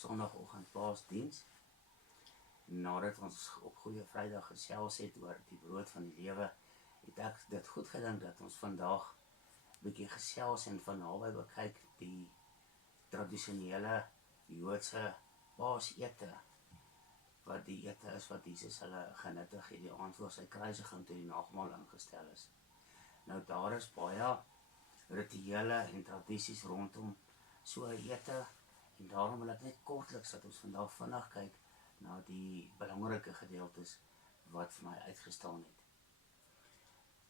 Sondagoggend Paasdiens. Nadat ons op Goeie Vrydag gesels het oor die brood van die lewe, het ek dit goed gedink dat ons vandag 'n bietjie gesels en van naby bekyk die tradisionele Joodse Paasete, wat die ete is wat Jesus hulle genuttig het die aand voor sy kruisiging toe die nagmaal ingestel is. Nou daar is baie rituele en tradisies rondom so 'n ete, en daarom wil ek net kortliks dat ons vandag vinnig kyk na die belangrike gedeeltes wat vir my uitgestaan het.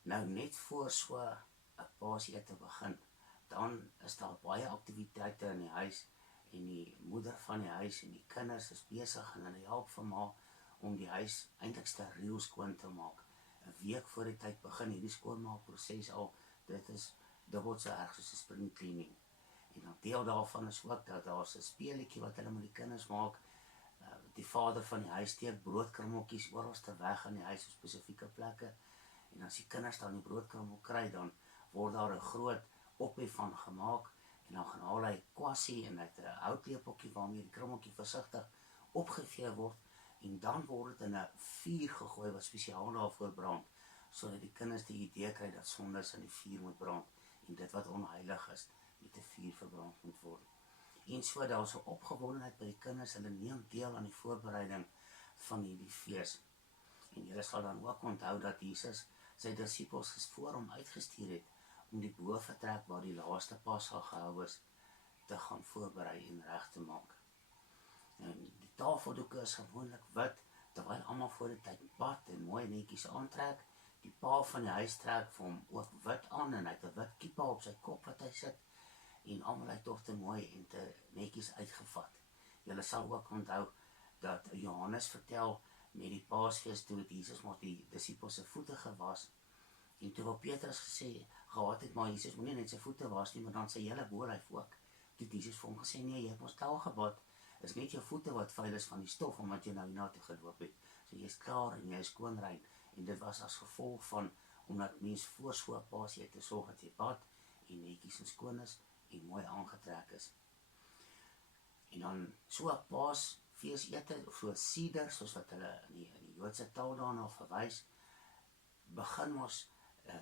Nou net voor so 'n Paasete begin, dan is daar baie aktiwiteite in die huis, en die moeder van die huis en die kinders is besig en hulle help vir ma om die huis eintlik steriel skoon te maak. 'n week voor die tyd begin hierdie skoonmaakproses al. Dit is dubbel so erg soos 'n spring cleaning. En dan deel daarvan is ook dat daar's 'n speletjie wat hulle met die kinders maak. Die vader van die huis steek broodkrummeltjies oralste weg in die huis op spesifieke plekke. En as die kinders dan die broodkrummel kry, dan word daar 'n groot ophef van gemaak. En dan gaan haal hy kwassie en hy het 'n houtlepeltjie waarmee die krummeltjie versigtig opgevee word. En dan word dit in 'n vuur gegooi wat spesiaal daarvoor brand, sodat die kinders die idee kry dat sondes in die vuur moet brand en dit wat onheilig is met 'n vuur verbrand moet word. En so daar is 'n opgewondenheid by die kinders, hulle neem deel aan die voorbereiding van hierdie fees. En julle sal dan ook onthou dat Jesus sy disippels voor hom uitgestuur het om die bofortrek waar die laaste Pasga gehou is te gaan voorberei en reg te maak. En die tafeldoeke is gewoonlik wit, terwyl almal voor die tyd bad en mooi netjies aantrek. Die pa van die huis trek vir hom ook wit aan en hy het 'n wit kippa op sy kop wat hy sit. En almal het tog te mooi en te netjies uitgevat. Julle sal ook onthou dat Johannes vertel met die Paasfees toe het Jesus maar die disippels se voete gewas. En toe wat Petrus gesê gehad het, maar Jesus moenie net sy voete was nie, maar dan sy hele bolyf ook. Toe het Jesus vir hom gesê, nee, jy het mos klaar gebad. Is net jou voete wat vuil is van die stof omdat jy nou hiernatoe geloop het. So jy is klaar en jy is skoonrein. En dit was as gevolg van omdat mens voor so 'n Paasete sorg dat jy bad en netjies en skoon is en mooi aangetrek is. En dan so 'n Paasfeesete of so 'n seder, soos wat hulle in die Joodse taal daarna verwys, begin mos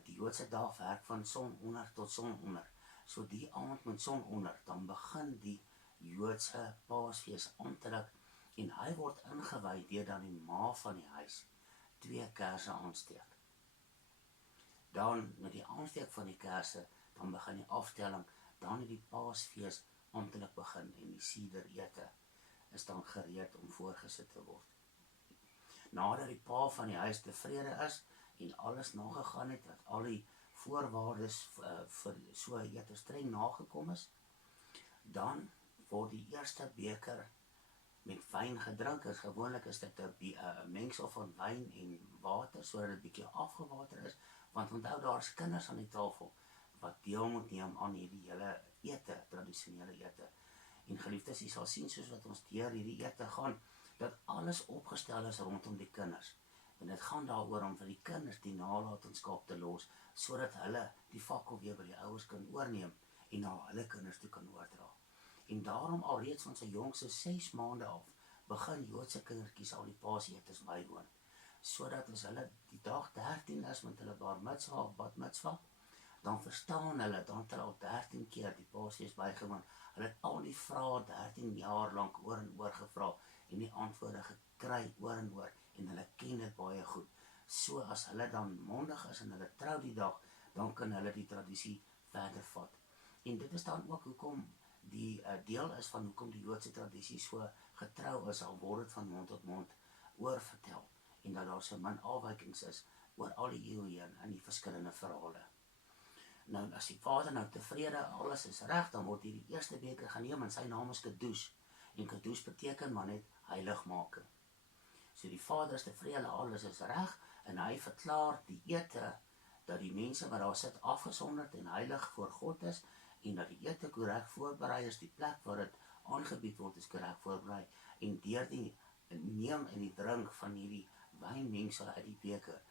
die Joodse dag werk van sononder tot sononder. So die aand met sononder, dan begin die Joodse Paasfees amptelik en hy word ingewy deur dan die ma van die huis 2 kersse aansteek. Dan met die aansteek van die kersse, dan begin die aftelling, dan het die Paasfees amptelik begin en die siderete is dan gereed om voorgesit te word. Nadat die pa van die huis tevrede is en alles nagegaan het, dat al die voorwaardes vir so 'n ete streng nagekom is, dan word die eerste beker met wyn gedrink. Gewoonlik is dit 'n mengsel van wyn en water, sodat dit bietjie afgewater is, want onthou daar's kinders aan die tafel wat deel moet neem aan hierdie hele ete, tradisionele ete. En geliefdes, jy sal sien soos wat ons deur hierdie ete gaan, dat alles opgestel is rondom die kinders. En dit gaan daaroor om vir die kinders die nalatenskap te los, sodat hulle die fakkel weer by die ouers kan oorneem en na hulle kinders toe kan oordra. En daarom alreeds van sy jongste 6 maande af, begin Joodse kindertjies al die Paasetes bywoon. Sodat as hulle die dag 13 is met hulle bar mitzwa of bat mitzwa, dan verstaan hulle, dan het hulle al 13 keer die Paasfees bygewoon. Hulle het al die vrae 13 jaar lank oor en oor gevra en die antwoorde gekry oor en oor, en hulle ken dit baie goed. So as hulle dan mondig is en hulle trou die dag, dan kan hulle die tradisie verder vat. En dit is dan ook hoekom die deel is van hoekom die Joodse tradisie so getrou is, al word dit van mond tot mond oorvertel, en dat daar so min afwykings is oor al die eeue heen in die verskillende verhale. Nou, as die vader nou tevrede, alles is reg, dan word hierdie eerste beker geneem en sy naam is Kedus. En Kedus beteken maar net heiligmaking. So die vader is tevrede, alles is reg, en hy verklaar die ete, dat die mense wat daar sit afgesonderd en heilig voor God is, en dat die ete korrek voorberei is, die plek waar dit aangebied word is korrek voorberei, en deur die neem en die drink van hierdie wynmengsel uit die beker,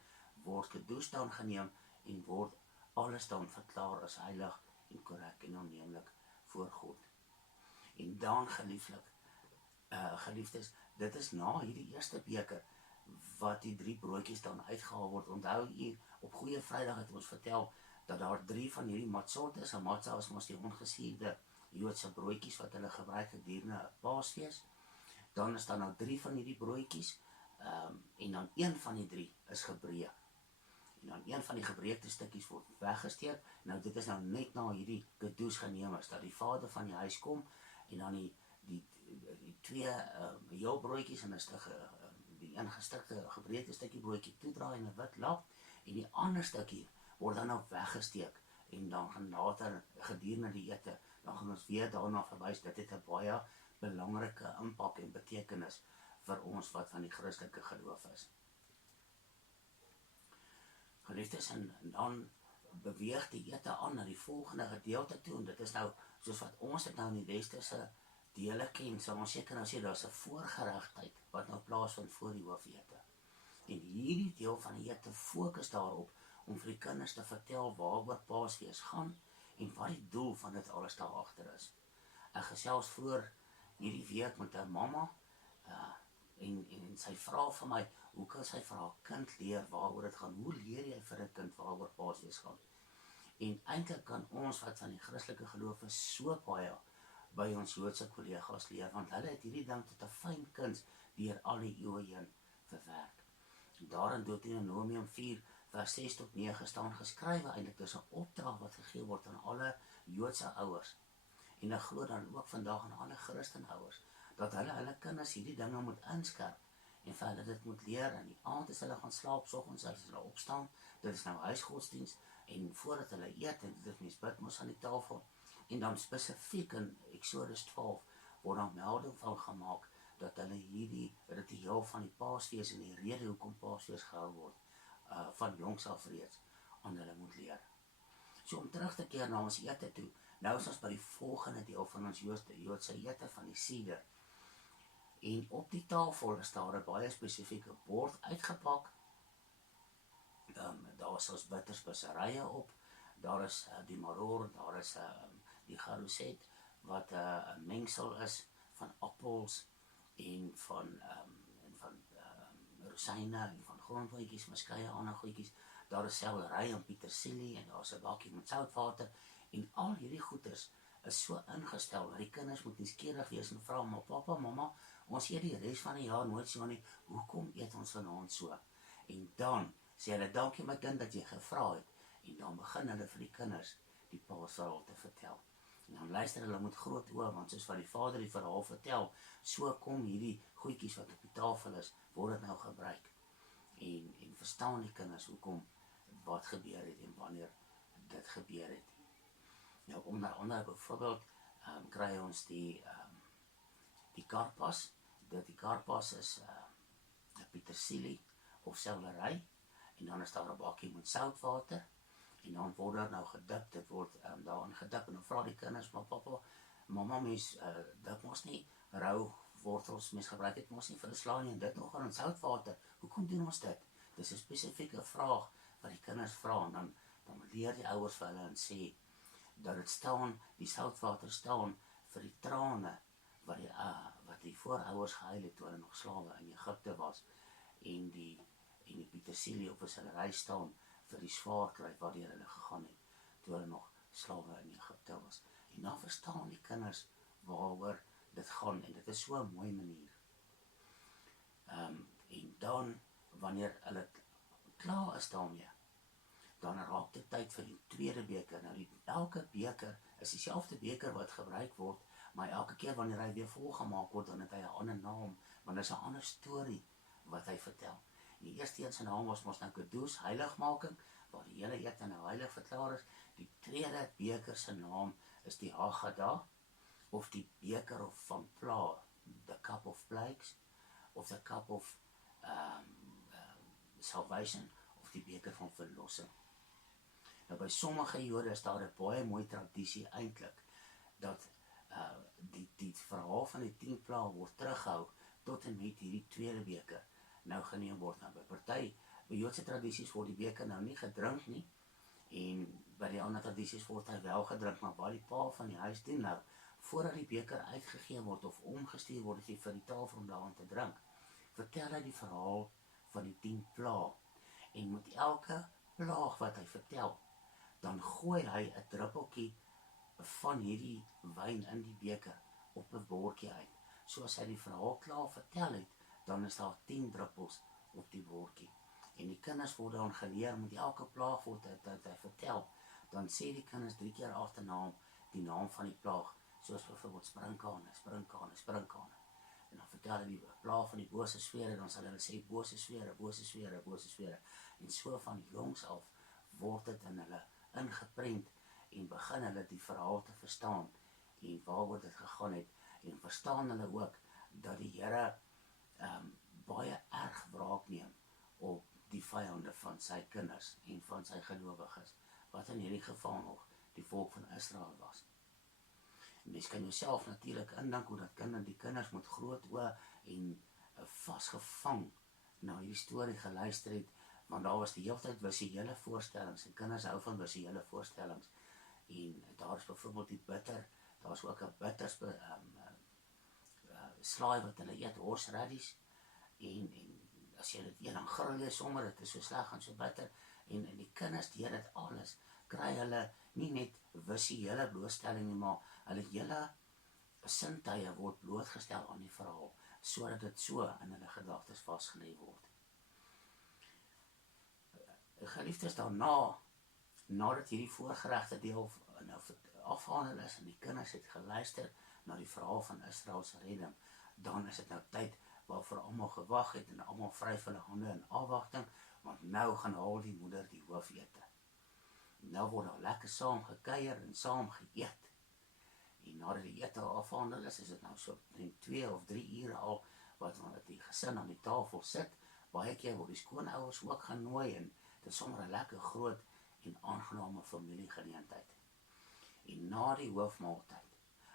word Kedus dan geneem en word alles dan verklaar as heilig en korrek en aanneemlik voor God. En dan gelieflik, Geliefdes, dit is na hierdie eerste beker wat die 3 broodjies dan uitgehaal word. Onthou hier, op Goeie Vrydag het ons vertel, dat daar 3 van hierdie matzot is. 'n Matzah is mos die ongesuurde Joodse broodjies wat hulle gebruik gedurende 'n Paasfees. Dan is daar nou 3 van hierdie broodjies, en dan een van die 3 is gebreek. En dan een van die gebreekte stukkies word weggesteek. Nou dit is nou net na hierdie kedoes geneem is, dat die vader van die huis kom, en dan die 2 heel broodjies en 'n stuk die een gestikte gebreekte stukkie broodjie toedraai in 'n wit lap, en die ander stukkie word dan nou weggesteek, en dan gaan later gedurende die ete, dan gaan ons weer daarna verwys. Dit het 'n baie belangrike impak en betekenis vir ons wat van die Christelike geloof is. Geliefdes, en dan beweeg die ete aan na die volgende gedeelte toe, en dit is nou, soos wat ons dit nou in die westerse dele ken, sal ons seker nou sê, daar is 'n voorgeregtheid wat nou plaasvind voor die hoofete. En hierdie deel van die ete fokus daarop, om vir die kinders te vertel waaroor Paasfees gaan, en wat die doel van dit alles daar agter is. Ek gesels voor hierdie week met 'n mamma, en sy vra vir my, hoe kan sy vir haar kind leer waaroor dit gaan? Hoe leer jy vir 'n kind waaroor Paasfees gaan? En eintlik kan ons wat van die Christelike geloof is, so baie by ons Joodse kollegas leer, want hulle het hierdie ding tot 'n fyn kuns deur al die eeue heen verwerk. Daar in Deuteronomium 4 vers 6 tot 9 staan geskrywe, eintlik dis 'n opdrag wat gegee word aan alle Joodse ouers, en ek glo dan ook vandag aan alle Christenouers, dat hulle kinders hierdie dinge moet inskerp, en vir hulle dit moet leer. In die aand as hulle gaan slaap, soggens as hulle opstaan, dit is nou huisgodsdiens, en voordat hulle eet, en dit mens bid mos aan die tafel, en dan spesifiek in Exodus 12 word dan melding van gemaak, dat hulle hierdie ritueel van die Paasfees en die rede hoekom Paasfees gehou word, van jongs af reeds aan hulle moet leer. So om terug te keer na ons ete toe, nou is ons by die volgende deel van ons Joodse ete van die Seder. En op die tafel is daar 'n baie spesifieke bord uitgepak. Daar is ons bitterspeserye op, daar is die maror, daar is die garouset, wat 'n mengsel is van appels en van rosyne en van grondboontjies, muskeye, ander goedjies. Daar is seldery en petersilie, en daar is 'n bakkie met soutwater, en al hierdie goeders is so ingestel dat die kinders moet nuuskierig wees en vra, maar pappa, mamma, ons eet die res van die jaar nooit so nie, hoekom eet ons vanaand so? En dan sê hulle, dankie my kind dat jy gevra het, en dan begin hulle vir die kinders die Paasverhaal te vertel. En dan luister hulle met groot oë, want soos wat die vader die verhaal vertel, so kom hierdie goedjies wat op die tafel is, word dit nou gebruik. En verstaan die kinders hoekom, wat gebeur het en wanneer dit gebeur het. Nou onder andere byvoorbeeld kry ons die karpas. Die karpas is petersilie of seldery, en dan is daar 'n bakkie met soutwater, en dan word daar nou gedip, dit word daarin gedip, en dan vra die kinders, maar pappa, mamma, mens dip mos nie rou wortels, mens gebruik dit mos nie vir 'n slaai nie, en dit nog in soutwater, hoekom doen ons dit? Dis 'n spesifieke vraag wat die kinders vra, en dan leer die ouers vir hulle en sê, dat dit staan, die soutwater staan vir die trane wat die voorouers gehuil het toe hulle nog slawe in Egipte was, en die petersilie op seldery staan vir die swaar kry waardeur hulle gegaan het toe hulle nog slawe in Egipte was. En dan verstaan die kinders waaroor dit gaan, en dit is so 'n mooi manier. En dan, wanneer hulle klaar is daarmee, dan raak dit tyd vir die tweede beker. Nou elke beker is dieselfde beker wat gebruik word, maar elke keer wanneer hy weer volgemaak word, dan het hy 'n ander naam, want dit is 'n ander storie wat hy vertel. Die eerste een se naam was mos nou kedoes, heiligmaking, waar die hele ete nou heilig verklaar is. Die tweede beker se naam is die Haggadah, of die beker of van pla, the cup of plagues, of the cup of salvation, of die beker van verlossing. Nou by sommige Jode is daar 'n baie mooi tradisie eintlik, dat die verhaal van die 10 plaae word terughou tot en met hierdie tweede beker nou geneem word. Nou by Joodse tradisies word die beker nou nie gedrink nie, en by die ander tradisies word hy wel gedrink, maar wat die pa van die huis doen nou, voordat die beker uitgegee word of omgestuur word vir die tafel om daaraan te drink, vertel hy die verhaal van die 10 plaag. En met elke plaag wat hy vertel, dan gooi hy 'n druppeltjie van hierdie wyn in die beker op 'n bordjie uit. So as hy die verhaal klaar vertel het, dan is daar 10 druppels op die bordjie. En die kinders word dan geleer met elke plaag wat hy vertel, dan sê die kinders 3 keer agterna die naam van die plaag, soos byvoorbeeld sprinkane, sprinkane, sprinkane. En dan vertel hy die plaag van die bose sfere, dan sal hulle sê bose sfere, bose sfere, bose sfere. En so van jongs af word dit in hulle ingeprent en begin hulle die verhaal te verstaan en waaroor dit gegaan het, en verstaan hulle ook dat die Here baie erg wraak neem op die vyande van sy kinders en van sy gelowiges, wat in hierdie geval nog die volk van Israel was. En mens kan jouself natuurlik indink hoe dat die kinders met groot oë en vasgevang na hierdie storie geluister het, want daar was die hele tyd visuele voorstellings, en kinders hou van visuele voorstellings, en daar is byvoorbeeld die bitter, daar is ook 'n bitter slaai wat hulle eet, horseradies, en as jy dit eet, dan gril jy sommer, dit is so sleg en so bitter, en die kinders deur dit alles, kry hulle nie net visuele blootstelling nie, maar hulle hele sintuie word blootgestel aan die verhaal, sodat dit so in hulle gedagtes vasgelê word. Geliefdes, nadat hierdie voorgeregte deel nou afgehandel is en die kinders het geluister na die verhaal van Israel se redding, dan is dit nou tyd waarvoor almal gewag het en almal vryf hulle hande in afwagting, want nou gaan haal die moeder die hoofete. Nou word daar lekker saam gekuier en saam geëet. En nadat die ete afgehandel is dit nou so 2 of 3 ure al wat die gesin aan die tafel sit. Baie keer word die skoonouers ook genooi en dit is sommer 'n lekker groot en aangename familiegeleentheid. En na die hoofmaaltyd,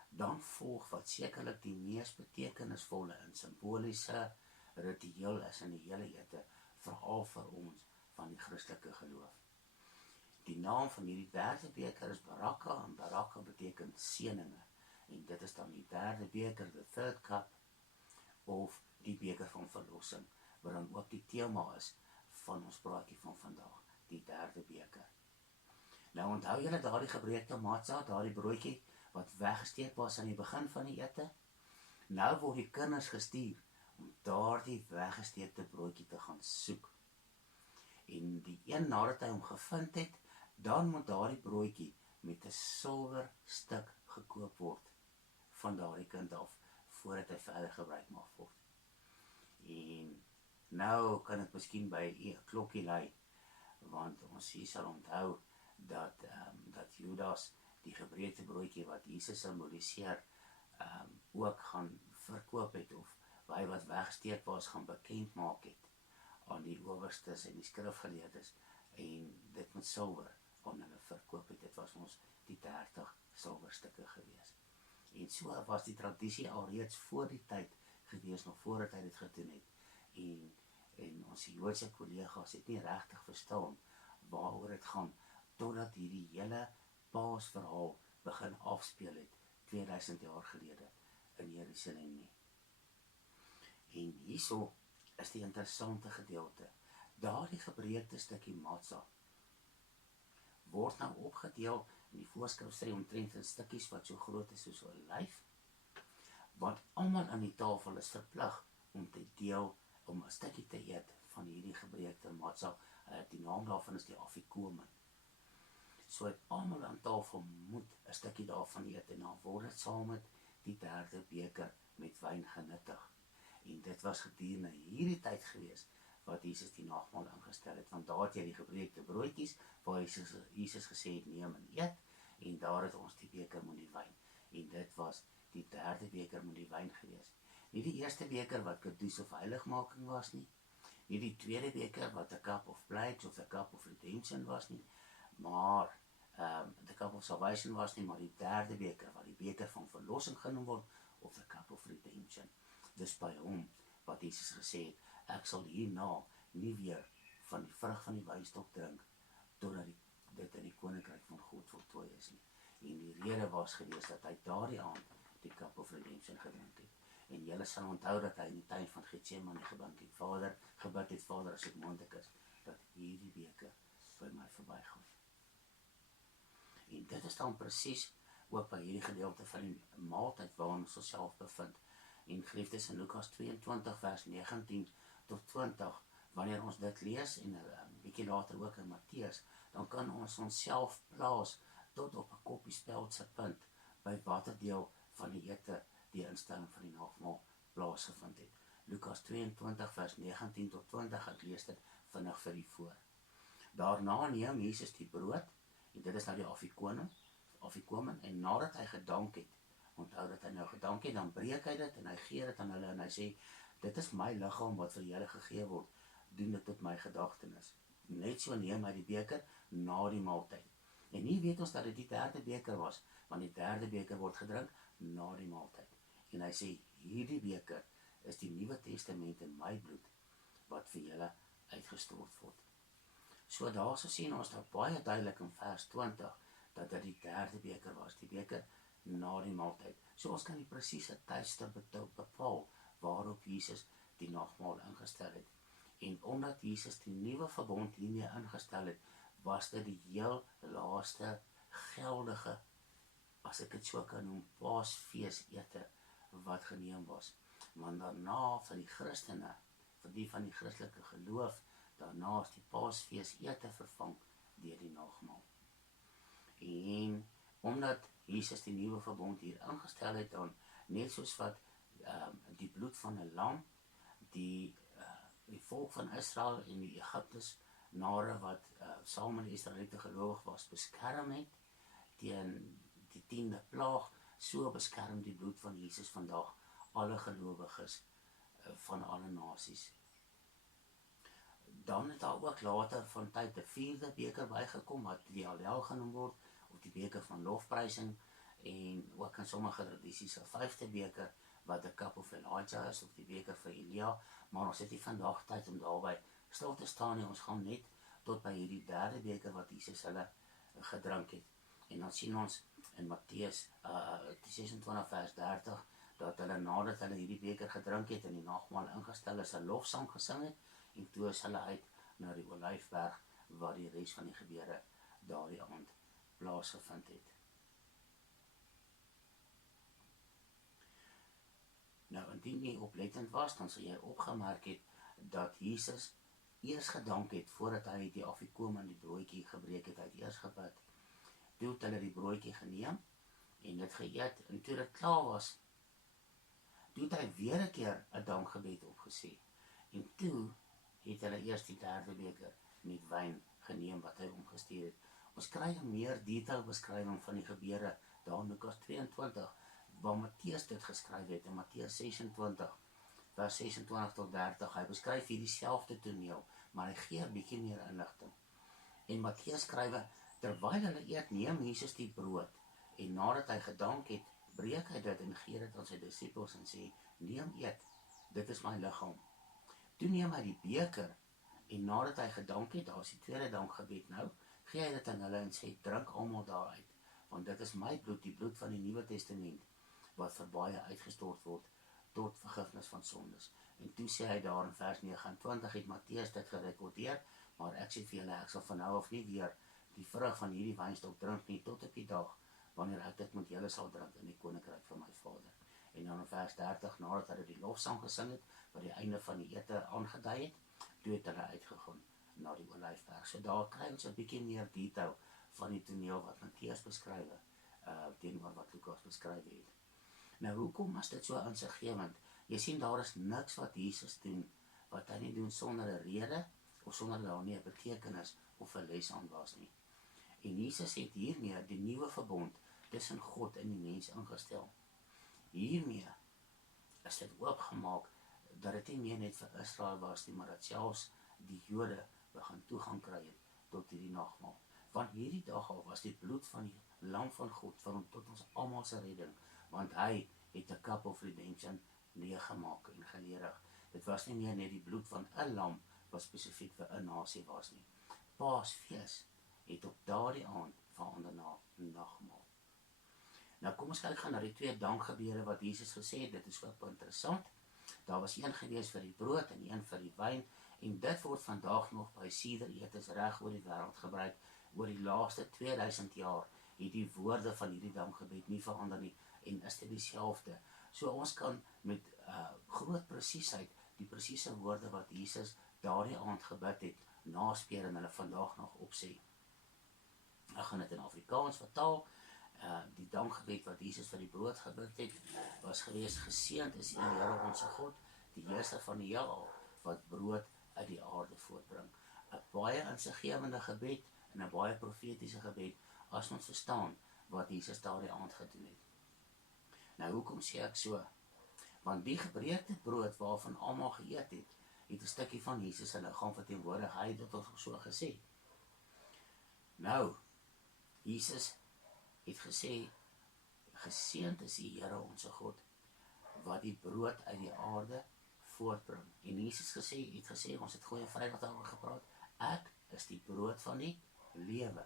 dan volg wat sekerlik die mees betekenisvolle en simboliese ritueel is in die hele ete, veral vir ons van die Christelike geloof. Die naam van hierdie derde beker is Baraka, en Baraka beteken seëninge. En dit is dan die derde beker, the third cup, of die beker van verlossing, wat dan ook die tema is van ons praatjie van vandag, die derde beker. Nou onthou julle daardie gebreekte matza, daardie broodjie wat weggesteek was aan die begin van die ete? Nou word die kinders gestuur om daardie weggesteekte broodjie te gaan soek. En die een nadat hy hom gevind het, dan moet daardie broodjie met 'n silwer stuk gekoop word van daardie kind af, voordat hy verder gebruik mag word. En nou kan ek miskien by 'n klokkie lui, want ons hier sal onthou dat Judas die gebreekte broodjie wat Jesus simboliseer, ook gaan verkoop het, of hy wat weggesteek was gaan bekend maak het aan die owerstes en die skrifgeleerdes, en dit met silwer aan hulle verkoop het. Dit was ons die 30 silwerstukke gewees. En so was die tradisie al reeds voor die tyd gewees, nog voordat hy dit gedoen het. En ons Joodse kollegas het nie regtig verstaan waaroor dit gaan, totdat hierdie hele Paasverhaal begin afspeel het 2000 jaar gelede in Jerusalem nie. En hierso is die interessante gedeelte. Daardie gebreekte stukkie matza word nou opgedeel, in die voorskrif sê omtrent in stukkies wat so groot is soos 'n lyf, want almal aan die tafel is verplig om te deel, om 'n stukkie te eet van hierdie gebreekte matza. Die naam daarvan is die afikomen. So het almal aan tafel moet 'n stukkie daarvan eet, en dan word dit saam met die derde beker met wyn genuttig. En dit was gedurende hierdie tyd gewees wat Jesus die nagmaal ingestel het, want daar het jy die gebreekte broodjies waar Jesus gesê het neem en eet, en daar het ons die beker met die wyn, en dit was die derde beker met die wyn gewees. Nie die eerste beker wat kadoes of heiligmaking was nie die tweede beker wat the cup of pledge of the cup of redemption was nie, maar the cup of salvation was nie, maar die derde beker wat die beker van verlossing genoem word, of the cup of redemption. Dis by hom wat Jesus gesê het, ek sal hierna nie weer van die vrug van die wynstok drink, totdat dit in die koninkryk van God voltooi is nie. En die rede was gewees dat hy daardie aand die cup of redemption gedrink het. En julle sal onthou dat hy in die tuin van Getsemane gebid het, Vader, as dit moontlik is, dat hierdie beker by my verbygaan. En dit is dan presies ook by hierdie gedeelte van die maaltyd waarin ons onsself bevind. En geliefdes, in Lukas 22 vers 19 tot 20, wanneer ons dit lees en 'n bietjie later ook in Matteus, dan kan ons onsself plaas tot op 'n koppie speldse punt by watter deel van die ete die instelling van die nagmaal plaasgevind het. Lukas 22 vers 19 tot 20, ek lees dit vinnig vir u voor. Daarna neem Jesus die brood, en dit is nou die afikomen, en nadat hy gedank het, onthou dat hy nou gedank het, dan breek hy dit en hy gee dit aan hulle en hy sê, dit is my liggaam wat vir julle gegee word, doen dit tot my gedagtenis. Net so neem hy die beker na die maaltyd. En hier weet ons dat dit die derde beker was, want die derde beker word gedrink na die maaltyd. En hy sê, hierdie beker is die Nuwe Testament in my bloed, wat vir julle uitgestort word. So daarso sien ons daar baie duidelik in vers 20, dat dit die derde beker was, die beker na die maaltyd. So ons kan die presiese tydstip bepaal, waarop Jesus die nagmaal ingestel het. En omdat Jesus die nuwe verbond hiermee ingestel het, was dit die heel laaste geldige, as ek dit so kan noem, Paasfees ete wat geneem was. Want daarna vir die Christene, vir die van die Christelike geloof, daarna is die Paasfees ete vervang deur die nagmaal. En omdat Jesus die nuwe verbond hier ingestel het, dan net soos wat die bloed van 'n lam, die volk van Israel en die Egiptenare wat saam met die Israeliete gelowig was, beskerm het teen die 10de plaag, so beskerm die bloed van Jesus vandag alle gelowiges van alle nasies. Dan het daar ook later van tyd 'n 4de beker bygekom, wat die Hallel genoem word, of die beker van lofprysing, en ook in sommige tradisies 'n 5de beker, wat 'n cup of Elijah is, of die beker vir Elia, maar ons het nie vandag tyd om daarby stil te staan nie. Ons gaan net tot by hierdie derde beker wat Jesus hulle gedrink het. En dan sien ons in Matteus 26 vers 30, dat hulle nadat hulle hierdie beker gedrink het en die nagmaal ingestel is, 'n lofsang gesing het, en toe is hulle uit na die Olyfberg, waar die res van die gebeure daardie aand plaasgevind het. Nou, indien jy oplettend was, dan sal jy opgemerk het, dat Jesus eers gedank het, voordat hy die afikoom en die broodjie gebreek het, hy het eers gebid. Toe het hulle die broodjie geneem, en dit geëet, en toe dit klaar was, toe het hy weer 'n keer 'n dankgebed opgesê, en toe het hulle eers die derde beker met wyn geneem wat hy omgestuur het. Ons kry 'n meer detail beskrywing van die gebeure daar in Lukas 22, waar Matteus dit geskryf het, in Matteus 26, vers 26 tot 30, hy beskryf hier dieselfde toneel, maar hy gee 'n bietjie meer inligting. En Matteus skrywe, terwyl hulle eet, neem Jesus die brood, en nadat hy gedank het, breek hy dit en gee dit aan sy disippels en sê, neem eet, dit is my liggaam. Toe neem hy die beker, en nadat hy gedank het, daar is die tweede dankgebed nou, gee hy dit aan hulle en sê, drink almal daaruit, want dit is my bloed, die bloed van die Nuwe Testament, wat vir baie uitgestort word, tot vergifnis van sondes. En toe sê hy daar in vers 29, het Matteus dit gerekordeer, maar ek sê vir julle, ek sal van nou af nie weer die vrug van hierdie wynstok drink nie, tot op die dag, wanneer ek dit met julle sal drink in die koninkryk van my Vader. En dan in vers 30, nadat hulle die lofsang gesing het, wat die einde van die ete aangedui het, toe het hulle uitgegaan na die Olyfberg. So daar kry ons 'n bietjie meer detail van die toneel wat Matteus beskryf, teenoor wat Lukas beskryf het. Nou, hoekom is dit so insiggewend? Jy sien, daar is niks wat Jesus doen, wat hy nie doen sonder 'n rede, of sonder daar nie 'n betekenis, of 'n les aan was nie. En Jesus het hiermee die nuwe verbond tussen God en die mens ingestel. Hiermee is dit oopgemaak, dat dit nie meer net vir Israel was nie, maar dat selfs die Jode begin toegang kry het tot hierdie nagmaal. Want hierdie dag al was die bloed van die lam van God, van tot ons almal se redding, want hy het 'n cup of redemption leeggemaak en geledig. Dit was nie meer net die bloed van 'n lam, wat spesifiek vir 'n nasie was nie. Paasfees het op daardie aand verander na nagmaal. Nou kom ons kyk gaan na die 2 dankgebede wat Jesus gesê het. Dit is ook interessant. Daar was een gewees vir die brood en een vir die wyn, en dit word vandag nog by siederetes reg oor die wêreld gebruik. Oor die laaste 2000 jaar het die woorde van hierdie dankgebed nie verander nie en is dit dieselfde. So ons kan met groot presisheid die presiese woorde wat Jesus daardie aand gebid het, naspeur en hulle vandag nog opsê. Ek gaan dit in Afrikaans vertaal. Die dankgebed wat Jesus vir die brood gebid het, was gewees: geseënd is U, Here onse God, die Heerser van die heelal, wat brood uit die aarde voortbring. 'n baie insiggewende gebed en 'n baie profetiese gebed, as ons verstaan wat Jesus daardie aand gedoen het. Nou, hoekom sê ek so? Want die gebreekte brood waarvan almal geëet het 'n stukkie van Jesus se liggaam verteenwoordig. Hy het dit ons so gesê. Nou, Jesus het gesê: geseënd is U, Here onse God, wat die brood uit die aarde voortbring. En Jesus het gesê, ons het Goeie Vrydag daaroor gepraat, ek is die brood van die lewe.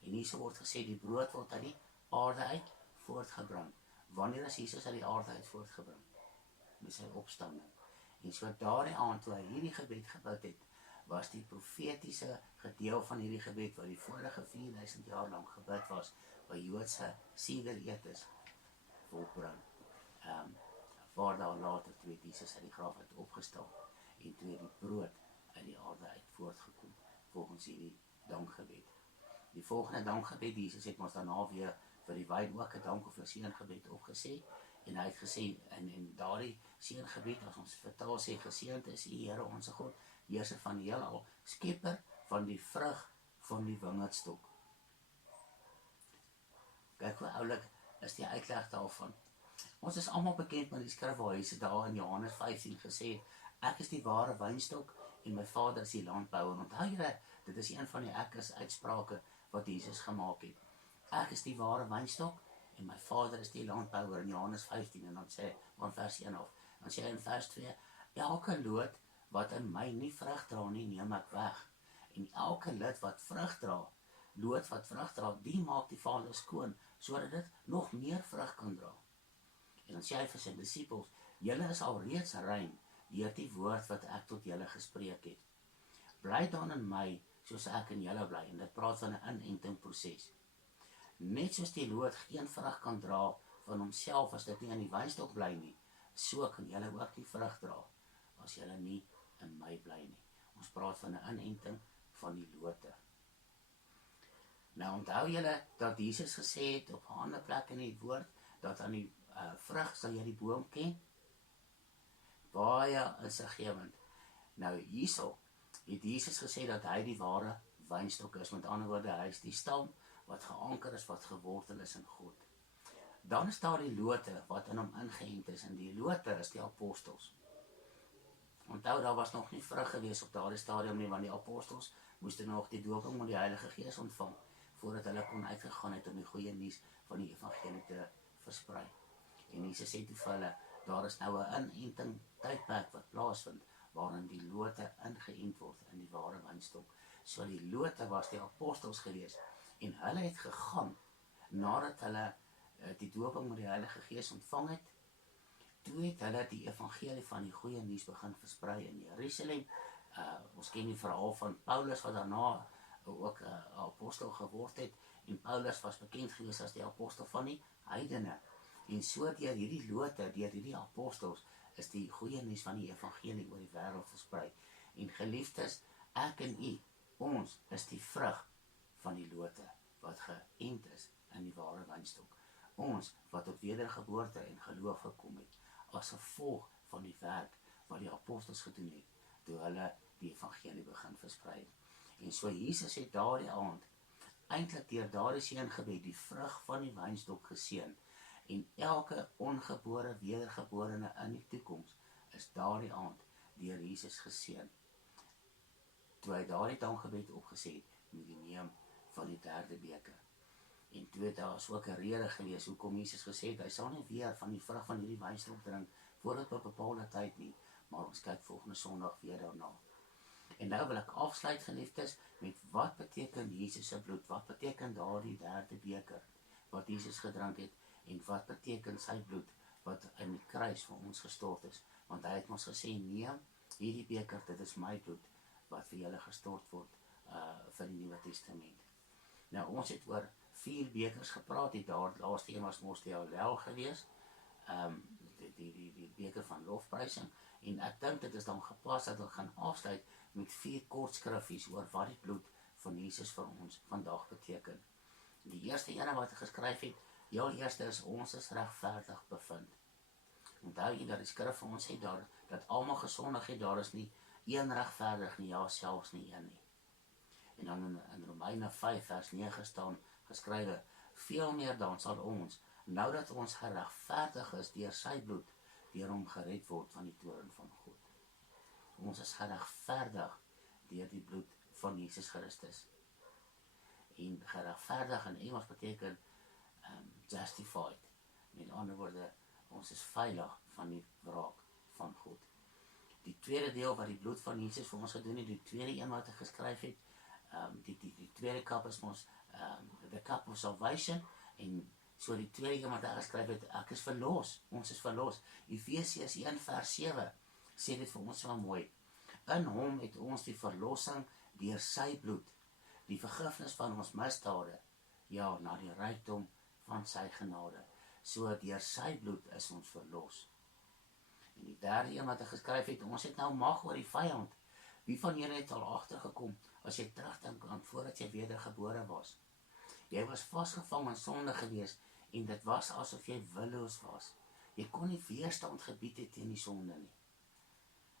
En hierso word gesê, die brood word uit die aarde uit voortgebring. Wanneer is Jesus uit die aarde uit voortgebring? Met sy opstanding. En so daardie aand toe hy hierdie gebed gebid het, was die profetiese gedeel van hierdie gebed wat die vorige 4000 jaar lank gebid was by Joodse siederetes volbring. Waar daar later toe het Jesus uit die graf uit opgestaan en toe het die brood uit die aarde uit voortgekom volgens hierdie dankgebed. Die volgende dankgebed, Jesus het ons daarna weer vir die wyn ook 'n dank of 'n seëngebed opgesê, en hy het gesê in daardie seëngebed, as ons vertaal sê, geseënd is U, Here onse God, Heerser van die heelal, skepper van die vrug van die wingerdstok. Kyk hoe oulik is die uitleg daarvan. Ons is almal bekend met die skrif waar Jesus daar in Johannes 15 gesê het, ek is die ware wynstok en my Vader is die landbouer. Onthou julle, dit is een van die ek is uitsprake wat Jesus gemaak het. Ek is die ware wynstok en my Vader is die landbouer in Johannes 15, en dan sê van vers 1 af. Dan sê hy in vers 2, elke loot wat in my nie vrug dra nie, neem ek weg. En elke lid wat vrug dra, loot wat vrug dra, die maak die Vader skoon, sodat dit nog meer vrug kan dra. En dan sê hy vir sy disippels, julle is al reeds rein deur die woord wat ek tot julle gespreek het. Bly dan in my, soos ek in julle bly. En dit praat van 'n inentingproses. Net soos die loot geen vrug kan dra van homself as dit nie in die wynstok bly nie, so kan julle ook nie vrug dra as julle nie in my bly nie. Ons praat van 'n inenting van die lote. Nou onthou julle dat Jesus gesê het op 'n ander plek in die woord, dat aan die vrug sal jy die boom ken. Baie insiggewend. Nou hierso het Jesus gesê dat hy die ware wynstok is. Met ander woorde, hy is die stam wat geanker is, wat gewortel is in God. Dan is daar die lote wat in hom ingeënt is, en die lote is die apostels. Onthou, daar was nog nie vrug gewees op daardie stadium nie, want die apostels moes nog die dooping met die Heilige Gees ontvang, voordat hulle kon uitgegaan het om die goeie nuus van die evangelie te versprei. En Jesus sê toe vir hulle, daar is nou 'n inenting tydperk wat plaasvind, waarin die lote ingeënt word in die ware wynstok. So die lote was die apostels gewees, en hulle het gegaan, nadat hulle die dooping met die Heilige Gees ontvang het, toe het hulle die evangelie van die goeie nuus begin versprei in Jerusalem. Ons ken die verhaal van Paulus wat daarna ook 'n apostel geword het, en Paulus was bekend gewees as die apostel van die heidene. En so deur hierdie lote, deur hierdie apostels, is die goeie nuus van die evangelie oor die wêreld versprei. En geliefdes, ek en u, ons is die vrug van die lote wat geënt is in die ware wynstok. Ons wat tot wedergeboorte en geloof gekom het, as gevolg van die werk wat die apostels gedoen het, toe hulle die evangelie begin versprei. En so Jesus het daardie aand, eintlik deur daardie seëngebed, die vrug van die wynstok geseën, en elke ongebore, wedergeborene in die toekoms, is daardie aand deur Jesus geseën. Toe hy daardie dankgebed opgesê het, met die neem van die derde beker. En toe daar is ook 'n rede gewees, hoekom Jesus gesê het, hy sal nie weer van die vrug van hierdie wynstok drink, voordat op 'n bepaalde tyd nie, maar ons kyk volgende Sondag weer daarna. En nou wil ek afsluit, geliefdes, met wat beteken Jesus se bloed, wat beteken daardie derde beker? wat Jesus gedrink het, en wat beteken sy bloed, wat in die kruis vir ons gestort is. Want hy het ons gesê, neem hierdie beker, dit is my bloed, wat vir julle gestort word, vir die Nuwe Testament. Nou, ons het oor 4 bekers gepraat, die laaste een was mos die Hallel gewees, die beker van lofprysing, en ek dink dit is dan gepas dat ons gaan afsluit met 4 kort skriffies oor wat die bloed van Jesus vir ons vandag beteken. Die eerste ene wat ek geskryf het, heel eerste is, ons is regverdig bevind. Onthou jy dat die skrif vir ons sê daar, dat almal gesondig het, daar is nie een regverdig nie, ja, selfs nie een nie. En dan in Romeine 5 vers 9 staan geskrywe, veel meer dan sal ons, nou dat ons geregverdig is deur sy bloed, deur hom gered word van die toorn van God. Ons is geregverdig deur die bloed van Jesus Christus. En geregverdig in Engels beteken justified. Met ander woorde, ons is veilig van die wraak van God. Die tweede deel wat die bloed van Jesus vir ons gedoen het, die tweede een wat ek geskryf het, die tweede kap is ons, the cup of salvation, en so die tweede een wat ek geskryf het, ek is verlos, ons is verlos. Efesiërs 1 vers 7 sê dit vir ons so mooi. In hom het ons die verlossing deur sy bloed, die vergifnis van ons misdade, ja, na die rykdom van sy genade. So deur sy bloed is ons verlos. En die derde een wat ek geskryf het, ons het nou mag oor die vyand. Wie van julle het al agtergekom, as jy terugdink aan voordat jy wedergebore was? Jy was vasgevang in sonde gewees, en dit was asof jy willoos was. Jy kon nie weerstand gebied het teen die sonde nie.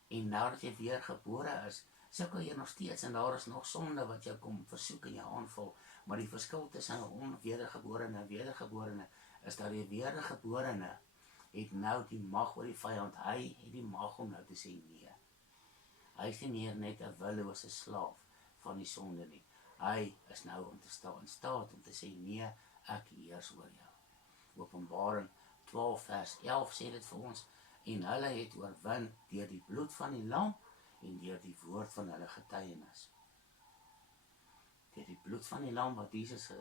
En nadat jy weer gebore is, sukkel jy nog steeds, en daar is nog sonde wat jou kom versoek en jou aanval. Maar die verskil tussen 'n onwedergeborene en wedergeborene is dat die wedergeborene het nou die mag oor die vyand. Hy het die mag om nou te sê nee. Hy is nie meer net 'n willowse slaaf van die sonde nie. Hy is nou in staat om te sê nee, ek heers oor jou. Openbaring 12 vers 11 sê dit vir ons, en hulle het oorwin deur die bloed van die lam en deur die woord van hulle getuienis. Deur die bloed van die lam wat Jesus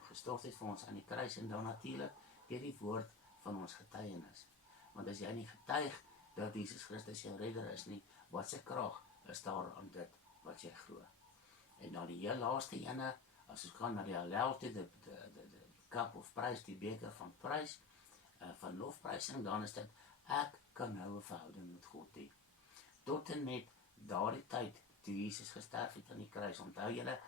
gestort het vir ons aan die kruis, en dan natuurlik deur die woord van ons getuienis. Want as jy nie getuig dat Jesus Christus jou redder is nie, wat se krag is daar aan dit wat jy glo? En dan die heel laaste ene, as ons gaan na die Hallel toe, die cup of prys, die beker van prys, van lofprysing, dan is dit, ek kan nou 'n verhouding met God hê. Tot en met daardie tyd, toe Jesus gesterf het aan die kruis, onthou julle,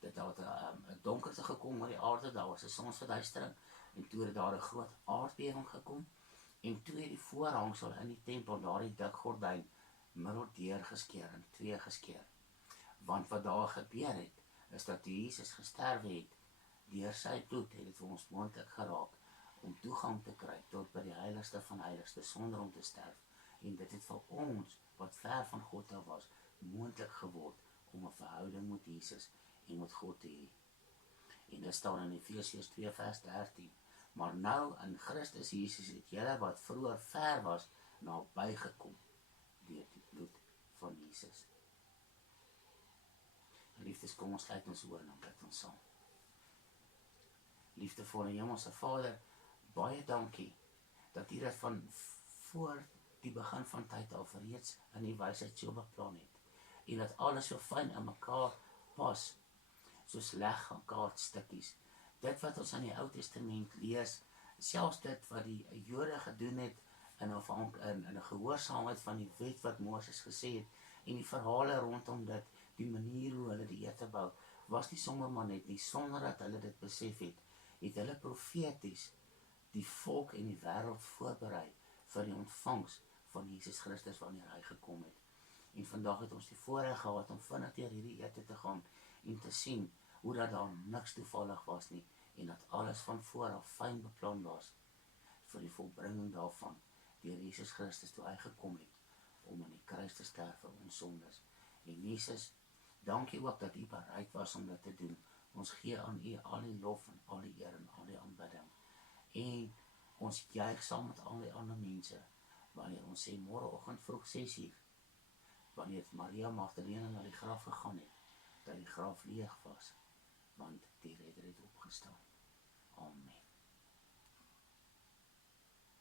dit het 'n donkerte gekom oor die aarde, daar was 'n sonsverduistering, en toe het daar 'n groot aardbewing gekom, en toe het die voorhangsel in die tempel, daardie dik gordyn, middeldeur geskeur, in 2 geskeur. Want wat daar gebeur het, is dat Jesus gesterf het, deur sy bloed het dit vir ons moontlik geraak, om toegang te kry tot by die heiligste van heiligste, sonder om te sterf. En dit het vir ons, wat ver van God af was, moontlik geword, om 'n verhouding met Jesus en met God te hê. En dit staan in Efesiërs 2 vers 13. Maar nou in Christus Jesus het julle wat vroeër ver was, nabygekom deur die bloed van Jesus. Liefdes, kom ons sluit ons oë en dan bid ons saam. Liefdevolle Hemelse Vader, baie dankie dat U dit van voor die begin van tyd af reeds in die wysheid so beplan het, en dat alles so fyn in mekaar pas, soos legkaartstukkies. Dit wat ons in die Ou Testament lees, selfs dit wat die Jode gedoen het in 'n gehoorsaamheid van die wet wat Moses gesê het, en die verhale rondom dit, die manier hoe hulle die ete bou, was nie sommer maar net nie, sonder dat hulle dit besef het hulle profeties die volk en die wêreld voorberei vir die ontvangs van Jesus Christus wanneer hy gekom het. En vandag het ons die voorreg gehad om vinnig deur hierdie ete te gaan en te sien hoe dat daar niks toevallig was nie, en dat alles van vooraf fyn beplan was vir die volbringing daarvan, deur Jesus Christus toe hy gekom het om aan die kruis te sterf vir ons sondes. En Jesus, dankie ook dat U bereid was om dit te doen. Ons gee aan U al die lof en al die eer en al die aanbidding. En ons juig saam met al die ander mense, wanneer ons sê môreoggend vroeg 6:00, wanneer Maria Magdalene na die graf gegaan het, dat die graf leeg was, want die Redder het opgestaan. Amen.